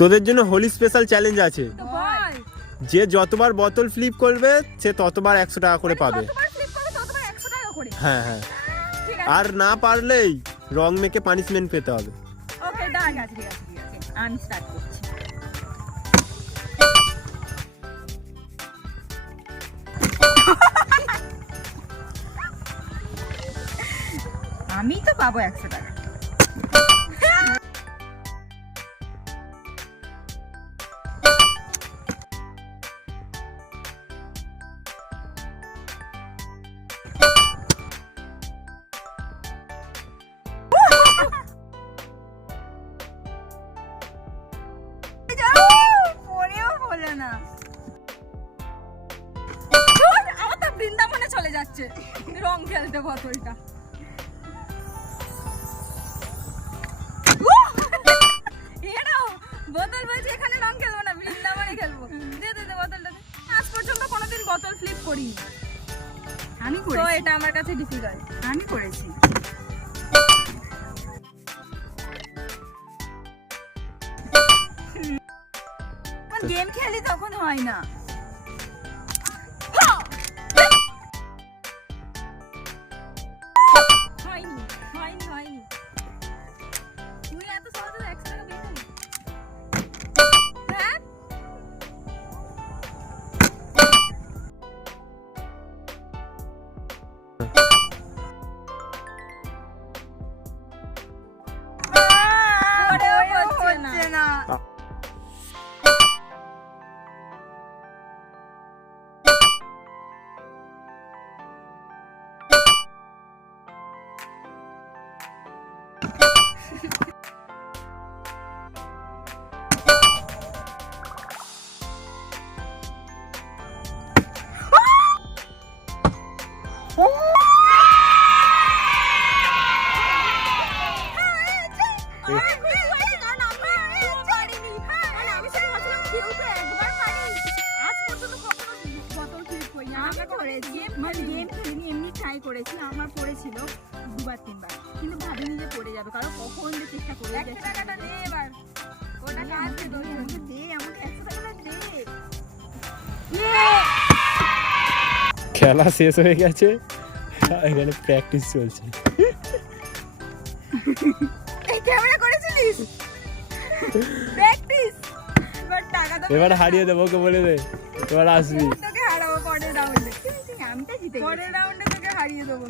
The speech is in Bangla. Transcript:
তোদের জন্য হোলি স্পেশাল চ্যালেঞ্জ আছে। যে যতবার বোতল ফ্লিপ করবে সে ততবার 100 টাকা করে পাবে। হ্যাঁ হ্যাঁ, আর না পারলেই রং মেখে পানিশমেন্ট পেতে হবে। ওকে ডান, ঠিক আছে আমি স্টার্ট করছি। আমি তো পাবো 100 টাকা। বৃন্দাবনে চলে যাচ্ছে রং খেলতে বোতলটা। বোতল বলছি এখানে রং খেলবো না, বৃন্দাবনে খেলবো। দে বোতলটা। আজ পর্যন্ত কোনোদিন বোতল ফ্লিপ করিনি আমি, তো এটা আমার কাছে ডিফিকাল্ট। আমি করেছি। গেম খেলি তখন হয় না। করেছি আমার পড়েছিল 2-3 বার, কিন্তু ভাবিনি যে পড়ে যাবে, কারণ কখন যে চেষ্টা করে যাচ্ছি। 100 টাকাটা নে এবার, ওটা কাছে দে, আমাকে 100 টাকাটা দে। খেলা শেষ হয়ে গেছে, এখানে প্র্যাকটিস চলছে। এই ক্যামেরা করেছিলিস প্র্যাকটিস? এবার হারিয়ে দেবো, ওকে বলে দে এবার আসবি। তোকে হারাবো পরের রাউন্ডে, আমি তো জিতে গেছি। পরের রাউন্ডে তোকে হারিয়ে দেবো।